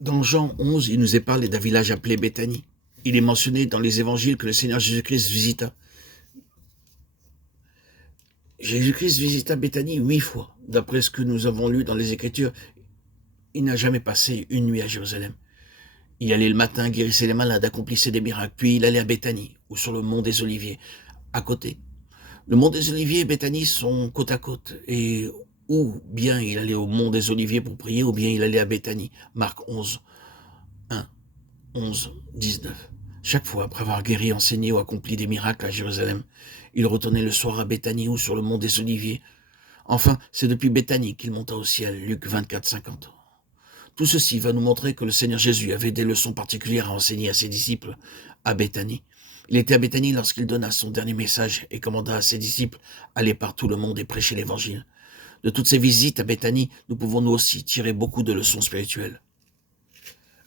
Dans Jean 11, il nous est parlé d'un village appelé Béthanie. Il est mentionné dans les évangiles que le Seigneur Jésus-Christ visita. Jésus-Christ visita Béthanie 8 fois. D'après ce que nous avons lu dans les Écritures, il n'a jamais passé une nuit à Jérusalem. Il allait le matin, guérissait les malades, accomplissait des miracles. Puis il allait à Béthanie, ou sur le mont des Oliviers, à côté. Le mont des Oliviers et Béthanie sont côte à côte. Et ou bien il allait au mont des Oliviers pour prier, ou bien il allait à Béthanie. Marc 11, 1, 11, 19. Chaque fois, après avoir guéri, enseigné ou accompli des miracles à Jérusalem, il retournait le soir à Béthanie ou sur le mont des Oliviers. Enfin, c'est depuis Béthanie qu'il monta au ciel. Luc 24, 50. Tout ceci va nous montrer que le Seigneur Jésus avait des leçons particulières à enseigner à ses disciples à Béthanie. Il était à Béthanie lorsqu'il donna son dernier message et commanda à ses disciples d'aller par tout le monde et prêcher l'Évangile. De toutes ces visites à Béthanie, nous pouvons nous aussi tirer beaucoup de leçons spirituelles.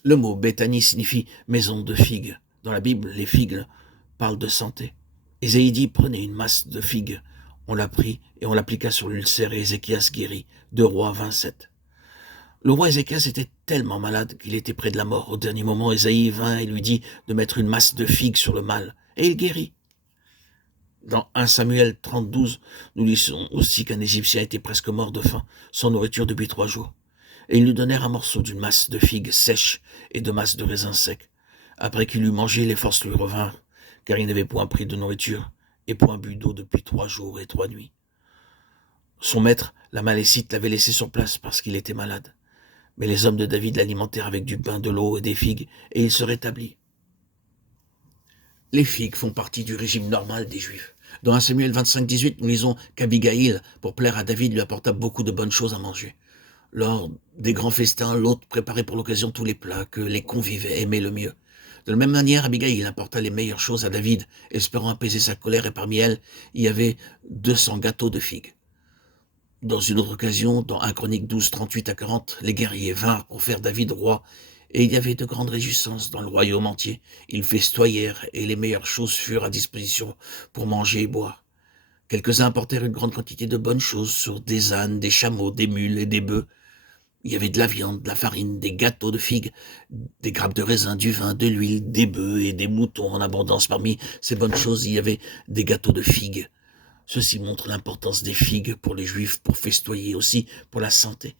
Le mot Béthanie signifie maison de figues. Dans la Bible, les figues parlent de santé. Ésaïe dit, prenez une masse de figues. On la prit et on l'appliqua sur l'ulcère et Ézéchias guérit. 2 Rois 27. Le roi Ézéchias était tellement malade qu'il était près de la mort. Au dernier moment, Ésaïe vint et lui dit de mettre une masse de figues sur le mal. Et il guérit. Dans 1 Samuel 30, 12, nous lisons aussi qu'un Égyptien était presque mort de faim, sans nourriture depuis 3 jours. Et ils lui donnèrent un morceau d'une masse de figues sèches et de masse de raisins secs. Après qu'il eut mangé, les forces lui revinrent, car il n'avait point pris de nourriture et point bu d'eau depuis 3 jours et 3 nuits. Son maître, l'Amalécite, l'avait laissé sur place parce qu'il était malade. Mais les hommes de David l'alimentèrent avec du pain, de l'eau et des figues, et il se rétablit. Les figues font partie du régime normal des Juifs. Dans 1 Samuel 25, 18, nous lisons qu'Abigaïl, pour plaire à David, lui apporta beaucoup de bonnes choses à manger. Lors des grands festins, l'hôte préparait pour l'occasion tous les plats que les convives aimaient le mieux. De la même manière, Abigaïl apporta les meilleures choses à David, espérant apaiser sa colère, et parmi elles, il y avait 200 gâteaux de figues. Dans une autre occasion, dans 1 Chronique 12, 38 à 40, les guerriers vinrent pour faire David roi, et il y avait de grandes réjouissances dans le royaume entier. Ils festoyèrent, et les meilleures choses furent à disposition pour manger et boire. Quelques-uns apportèrent une grande quantité de bonnes choses sur des ânes, des chameaux, des mules et des bœufs. Il y avait de la viande, de la farine, des gâteaux de figues, des grappes de raisin, du vin, de l'huile, des bœufs et des moutons en abondance. Parmi ces bonnes choses, il y avait des gâteaux de figues. Ceci montre l'importance des figues pour les Juifs, pour festoyer, aussi pour la santé.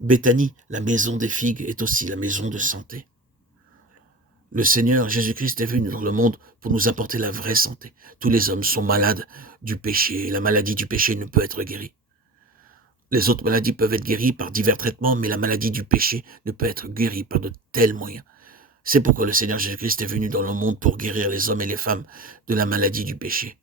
Béthanie, la maison des figues, est aussi la maison de santé. Le Seigneur Jésus-Christ est venu dans le monde pour nous apporter la vraie santé. Tous les hommes sont malades du péché, et la maladie du péché ne peut être guérie. Les autres maladies peuvent être guéries par divers traitements, mais la maladie du péché ne peut être guérie par de tels moyens. C'est pourquoi le Seigneur Jésus-Christ est venu dans le monde pour guérir les hommes et les femmes de la maladie du péché.